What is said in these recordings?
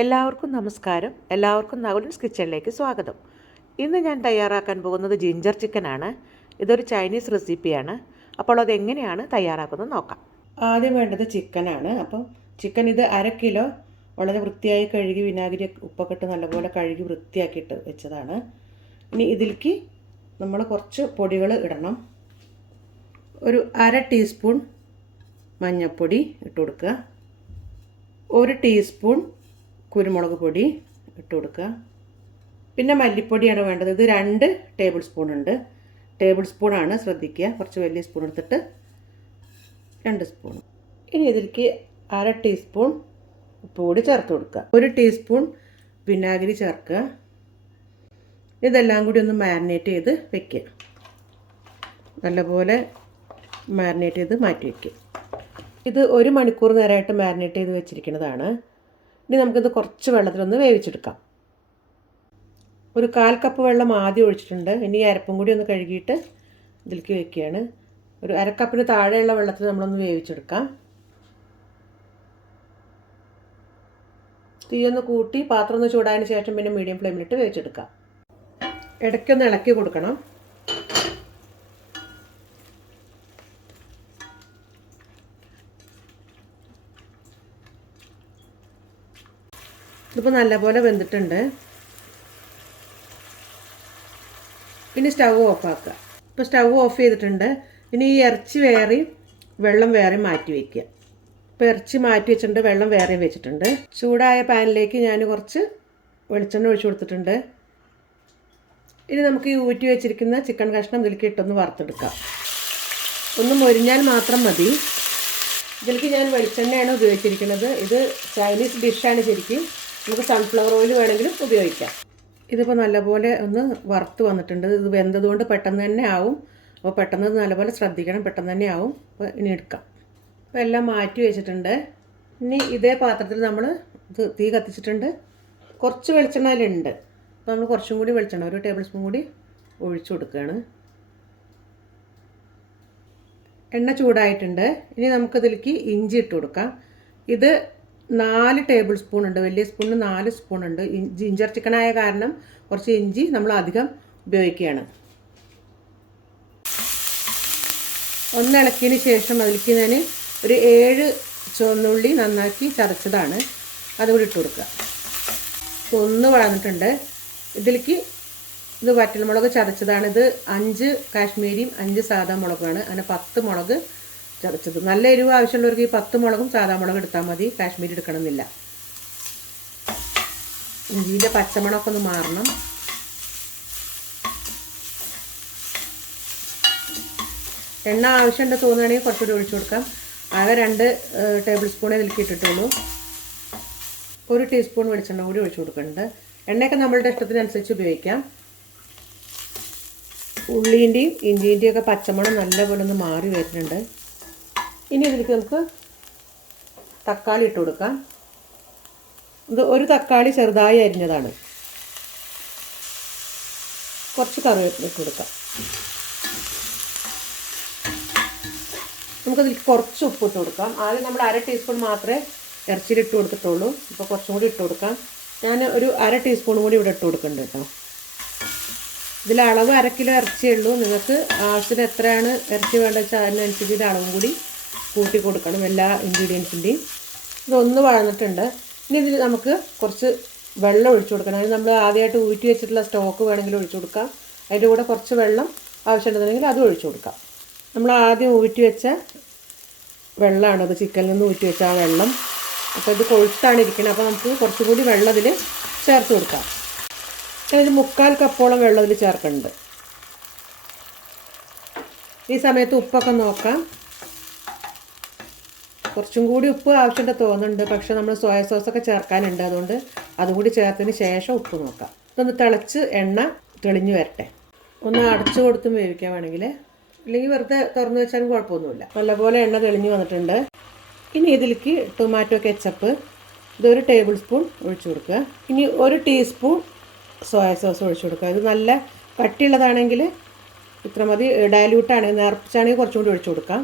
എല്ലാവർക്കും നമസ്കാരം. എല്ലാവർക്കും നകുലൻസ് കിച്ചണിലേക്ക് സ്വാഗതം. ഇന്ന് ഞാൻ തയ്യാറാക്കാൻ പോകുന്നത് ജിഞ്ചർ ചിക്കനാണ്. ഇതൊരു ചൈനീസ് റെസിപ്പിയാണ്. അപ്പോൾ അതെങ്ങനെയാണ് തയ്യാറാക്കുന്നത് നോക്കാം. ആദ്യം വേണ്ടത് ചിക്കനാണ്. അപ്പം ചിക്കൻ ഇത് 1/2 കിലോ വളരെ വൃത്തിയായി കഴുകി വിനാഗിരി ഉപ്പൊക്കെ ഇട്ട് നല്ലപോലെ കഴുകി വൃത്തിയാക്കിയിട്ട് വെച്ചതാണ്. ഇനി ഇതിലേക്ക് നമ്മൾ കുറച്ച് പൊടികൾ ഇടണം. ഒരു 1/2 ടീസ്പൂൺ മഞ്ഞൾപ്പൊടി ഇട്ട് കൊടുക്കുക. 1 ടീസ്പൂൺ കുരുമുളക് പൊടി ഇട്ട് കൊടുക്കുക. പിന്നെ മല്ലിപ്പൊടിയാണ് വേണ്ടത്. ഇത് 2 ടേബിൾ സ്പൂൺ ഉണ്ട്. ടേബിൾ സ്പൂണാണ്, ശ്രദ്ധിക്കുക. കുറച്ച് വലിയ സ്പൂൺ എടുത്തിട്ട് 2 സ്പൂൺ. ഇനി ഇതിലേക്ക് 1/2 ടീസ്പൂൺ ഉപ്പ് കൂടി ചേർത്ത് കൊടുക്കുക. 1 ടീസ്പൂൺ വിനാഗിരി ചേർക്കുക. ഇതെല്ലാം കൂടി ഒന്ന് മാരിനേറ്റ് ചെയ്ത് വെക്കുക. നല്ലപോലെ മാരിനേറ്റ് ചെയ്ത് മാറ്റി വയ്ക്കുക. ഇത് 1 മണിക്കൂർ നേരമായിട്ട് മാരിനേറ്റ് ചെയ്ത് വെച്ചിരിക്കുന്നതാണ്. ഇനി നമുക്കിത് കുറച്ച് വെള്ളത്തിലൊന്ന് വേവിച്ചെടുക്കാം. ഒരു 1/4 കപ്പ് വെള്ളം ആദ്യം ഒഴിച്ചിട്ടുണ്ട്. ഇനി അരപ്പും കൂടി ഒന്ന് കഴുകിയിട്ട് ഇതിലേക്ക് വെക്കുകയാണ്. ഒരു 1/2 കപ്പിന് താഴെയുള്ള വെള്ളത്തിൽ നമ്മളൊന്ന് വേവിച്ചെടുക്കാം. തീയൊന്ന് കൂട്ടി പാത്രം ഒന്ന് ചൂടായതിന് ശേഷം പിന്നെ മീഡിയം ഫ്ലെയിമിലിട്ട് വേവിച്ചെടുക്കാം. ഇടയ്ക്കൊന്ന് ഇളക്കി കൊടുക്കണം. ഇതിപ്പോൾ നല്ലപോലെ വെന്തിട്ടുണ്ട്. ഇനി സ്റ്റൗ ഓഫാക്കുക. ഇപ്പോൾ സ്റ്റൗ ഓഫ് ചെയ്തിട്ടുണ്ട്. ഇനി ഈ ഇറച്ചി വേറെയും വെള്ളം വേറെയും മാറ്റി വയ്ക്കുക. ഇപ്പോൾ ഇറച്ചി മാറ്റി വെച്ചിട്ടുണ്ട്, വെള്ളം വേറെയും വെച്ചിട്ടുണ്ട്. ചൂടായ പാനിലേക്ക് ഞാൻ കുറച്ച് വെളിച്ചെണ്ണ ഒഴിച്ചു കൊടുത്തിട്ടുണ്ട്. ഇനി നമുക്ക് ഈ ഊറ്റി വെച്ചിരിക്കുന്ന ചിക്കൻ കഷ്ണം ഇതിലേക്ക് ഇട്ടൊന്ന് വറുത്തെടുക്കാം. ഒന്ന് മൊരിഞ്ഞാൽ മാത്രം മതി. ഇതിലേക്ക് ഞാൻ വെളിച്ചെണ്ണയാണ് ഉപയോഗിച്ചിരിക്കുന്നത്. ഇത് ചൈനീസ് ഡിഷാണ്. ശരിക്കും നമുക്ക് സൺഫ്ലവർ ഓയിൽ വേണമെങ്കിലും ഉപയോഗിക്കാം. ഇതിപ്പോൾ നല്ലപോലെ ഒന്ന് വറുത്ത് വന്നിട്ടുണ്ട്. ഇത് വെന്തതുകൊണ്ട് പെട്ടെന്ന് തന്നെ ആവും. അപ്പോൾ പെട്ടെന്ന് നല്ലപോലെ ശ്രദ്ധിക്കണം, പെട്ടെന്ന് തന്നെ ആവും. അപ്പോൾ ഇനി എടുക്കാം. അപ്പോൾ എല്ലാം മാറ്റി വെച്ചിട്ടുണ്ട്. ഇനി ഇതേ പാത്രത്തിൽ നമ്മൾ ഇത് തീ കത്തിച്ചിട്ടുണ്ട്. കുറച്ച് വെളിച്ചെണ്ണ അതിലുണ്ട്. അപ്പോൾ നമ്മൾ കുറച്ചും കൂടി വെളിച്ചെണ്ണ 1 ടേബിൾ സ്പൂൺ കൂടി ഒഴിച്ചു കൊടുക്കുകയാണ്. എണ്ണ ചൂടായിട്ടുണ്ട്. ഇനി നമുക്കിതിലേക്ക് ഇഞ്ചി ഇട്ട് കൊടുക്കാം. ഇത് 4 ടേബിൾ സ്പൂൺ ഉണ്ട്. വലിയ സ്പൂണിന് 4 സ്പൂൺ ഉണ്ട്. ജിഞ്ചർ ചിക്കനായ കാരണം കുറച്ച് ഇഞ്ചി നമ്മൾ അധികം ഉപയോഗിക്കുകയാണ്. ഒന്ന് ഇളക്കിയതിന് ശേഷം അതിലേക്ക് ഞാൻ ഒരു 7 ചുവന്നുള്ളി നന്നാക്കി ചതച്ചതാണ്, അതുകൂടി ഇട്ട് കൊടുക്കുക. ഒന്ന് വളർന്നിട്ടുണ്ട്. ഇതിലേക്ക് ഇത് വറ്റൽമുളക് ചതച്ചതാണ്. ഇത് 5 കാശ്മീരിയും 5 സാദാ മുളകാണ്. അങ്ങനെ 10 മുളക് ചതച്ചത്. നല്ല എരിവ് ആവശ്യമുള്ളവർക്ക് ഈ 10 മുളകും സാദാ മുളക് എടുത്താൽ മതി, കാശ്മീരി എടുക്കണമെന്നില്ല. ഇഞ്ചിൻ്റെ പച്ചമണമൊക്കെ ഒന്ന് മാറണം. എണ്ണ ആവശ്യമുണ്ട് തോന്നുകയാണെങ്കിൽ കുറച്ചുകൂടി ഒഴിച്ചു കൊടുക്കാം. ആകെ 2 ടേബിൾ സ്പൂണേ ഇതിലേക്ക് ഇട്ടിട്ടുള്ളൂ. 1 ടീസ്പൂൺ വെളിച്ചെണ്ണ കൂടി ഒഴിച്ചു കൊടുക്കുന്നുണ്ട്. എണ്ണയൊക്കെ നമ്മളുടെ ഇഷ്ടത്തിനനുസരിച്ച് ഉപയോഗിക്കാം. ഉള്ളീൻ്റെയും ഇഞ്ചീൻ്റെയും ഒക്കെ പച്ചമണം നല്ലപോലെ ഒന്ന് മാറി വരുന്നുണ്ട്. ഇനി ഇതിലേക്ക് നമുക്ക് തക്കാളി ഇട്ട് കൊടുക്കാം. ഇത് 1 തക്കാളി ചെറുതായി അരിഞ്ഞതാണ്. കുറച്ച് കറിവേപ്പില ഇട്ട് കൊടുക്കാം. നമുക്കതിലേക്ക് കുറച്ച് ഉപ്പ് ഇട്ട് കൊടുക്കാം. ആദ്യം നമ്മൾ 1/2 ടീസ്പൂൺ മാത്രമേ ഇറച്ചിയിൽ ഇട്ട് കൊടുത്തിട്ടുള്ളൂ. ഇപ്പോൾ കുറച്ചും കൂടി ഇട്ട് കൊടുക്കാം. ഞാൻ ഒരു 1/2 ടീസ്പൂൺ കൂടി ഇവിടെ ഇട്ട് കൊടുക്കുന്നുണ്ട് കേട്ടോ. ഇതിൽ അളവ് 1/2 കിലോ ഇറച്ചിയേ ഉള്ളൂ. നിങ്ങൾക്ക് ആവശ്യത്തിന് എത്രയാണ് ഇറച്ചി വേണ്ടത് വെച്ചാൽ അതിനനുസരിച്ച് അളവും കൂടി കൂട്ടി കൊടുക്കണം, എല്ലാ ഇൻഗ്രീഡിയൻസിൻ്റെയും. ഇതൊന്ന് വഴന്നിട്ടുണ്ട്. ഇനി ഇതിൽ നമുക്ക് കുറച്ച് വെള്ളം ഒഴിച്ചു കൊടുക്കണം. അതിന് നമ്മൾ ആദ്യമായിട്ട് ഊറ്റി വെച്ചിട്ടുള്ള സ്റ്റോക്ക് വേണമെങ്കിൽ ഒഴിച്ചു കൊടുക്കാം. അതിൻ്റെ കൂടെ കുറച്ച് വെള്ളം ആവശ്യമുണ്ടെന്നുണ്ടെങ്കിൽ അതും ഒഴിച്ചു കൊടുക്കാം. നമ്മൾ ആദ്യം ഊറ്റി വെച്ച വെള്ളമാണത്, ചിക്കനിൽ നിന്ന് ഊറ്റി വെച്ച ആ വെള്ളം. അപ്പോൾ ഇത് കൊഴുത്താണ് ഇരിക്കുന്നത്. അപ്പോൾ നമുക്ക് കുറച്ചുകൂടി വെള്ളം ഇതിൽ ചേർത്ത് കൊടുക്കാം. അതിൽ 3/4 കപ്പോളം വെള്ളം ഇതിൽ ചേർക്കുന്നുണ്ട്. ഈ സമയത്ത് ഉപ്പൊക്കെ നോക്കാം. കുറച്ചും കൂടി ഉപ്പ് ആവശ്യമുണ്ട് തോന്നുന്നുണ്ട്. പക്ഷേ നമ്മൾ സോയ സോസൊക്കെ ചേർക്കാനുണ്ട്, അതുകൊണ്ട് അതുകൂടി ചേർത്തതിന് ശേഷം ഉപ്പ് നോക്കാം. ഇതൊന്ന് തിളച്ച് എണ്ണ തെളിഞ്ഞു വരട്ടെ. ഒന്ന് അടച്ചു കൊടുത്തും വേവിക്കാൻ വേണമെങ്കിൽ, അല്ലെങ്കിൽ വെറുതെ തുറന്നു വെച്ചാലും കുഴപ്പമൊന്നുമില്ല. നല്ലപോലെ എണ്ണ തെളിഞ്ഞു വന്നിട്ടുണ്ട്. ഇനി ഇതിലേക്ക് ടൊമാറ്റോ കെച്ചപ്പ് ഇത് 1 ടേബിൾ സ്പൂൺ ഒഴിച്ചു കൊടുക്കുക. ഇനി 1 ടീസ്പൂൺ സോയ സോസ് ഒഴിച്ചു കൊടുക്കുക. ഇത് നല്ല കട്ടിയുള്ളതാണെങ്കിൽ ഇത്ര മതി. ഡയലൂട്ടാണെങ്കിൽ നേർപ്പിച്ചാണെങ്കിൽ കുറച്ചും കൂടി ഒഴിച്ചു കൊടുക്കാം.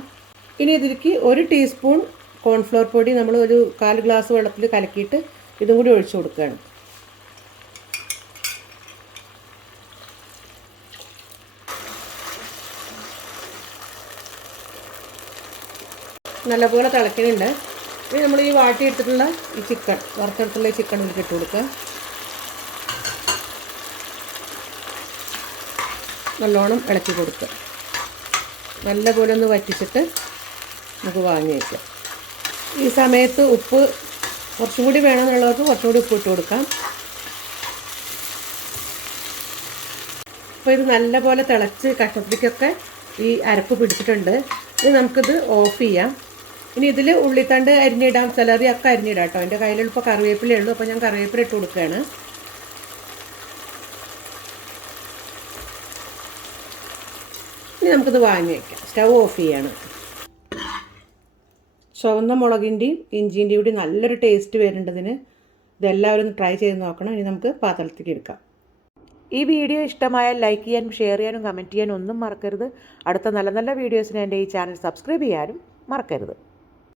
ഇനി ഇതിലേക്ക് 1 ടീസ്പൂൺ കോൺഫ്ലോർ പൊടി നമ്മൾ ഒരു 1/4 ഗ്ലാസ് വെള്ളത്തിൽ കലക്കിയിട്ട് ഇതും കൂടി ഒഴിച്ചു കൊടുക്കുകയാണ്. നല്ലപോലെ തിളയ്ക്കുന്നുണ്ട്. ഇനി നമ്മൾ ഈ വാട്ടിയെടുത്തിട്ടുള്ള ഈ ചിക്കൻ, വറുത്തെടുത്തുള്ള ഈ ചിക്കൻ ഇതിലേക്ക് ഇട്ട് കൊടുക്കുക. നല്ലോണം ഇളക്കി കൊടുക്കുക. നല്ലപോലെ ഒന്ന് വറ്റിച്ചിട്ട് നമുക്ക് വാങ്ങി വയ്ക്കാം. ഈ സമയത്ത് ഉപ്പ് കുറച്ചും കൂടി വേണമെന്നുള്ളവർക്ക് കുറച്ചും കൂടി ഉപ്പ് ഇട്ട് കൊടുക്കാം. അപ്പോൾ ഇത് നല്ലപോലെ തിളച്ച് കഷ്ണത്തിലേക്കൊക്കെ ഈ അരപ്പ് പിടിച്ചിട്ടുണ്ട്. ഇനി നമുക്കിത് ഓഫ് ചെയ്യാം. ഇനി ഇതിൽ ഉള്ളിത്തണ്ട് അരിഞ്ഞിടാം, സെലറി ഒക്കെ അരിഞ്ഞിടാം കേട്ടോ. എൻ്റെ കയ്യിലിപ്പോൾ കറിവേപ്പിലേ ഉള്ളൂ, അപ്പോൾ ഞാൻ കറിവേപ്പില ഇട്ട് കൊടുക്കുകയാണ്. ഇനി നമുക്കിത് വാങ്ങി വയ്ക്കാം. സ്റ്റവ് ഓഫ് ചെയ്യാണ്. ചുവന്ന മുളകിൻ്റെയും ഇഞ്ചിൻ്റെയും കൂടി നല്ലൊരു ടേസ്റ്റ് വരുന്നുണ്ടതിന്. ഇതെല്ലാവരും ഒന്ന് ട്രൈ ചെയ്ത് നോക്കണം. ഇനി നമുക്ക് പാത്രത്തിലേക്ക് എടുക്കാം. ഈ വീഡിയോ ഇഷ്ടമായാൽ ലൈക്ക് ചെയ്യാനും ഷെയർ ചെയ്യാനും കമൻറ്റ് ചെയ്യാനും ഒന്നും മറക്കരുത്. അടുത്ത നല്ല നല്ല വീഡിയോസിന് എൻ്റെ ഈ ചാനൽ സബ്സ്ക്രൈബ് ചെയ്യാനും മറക്കരുത്.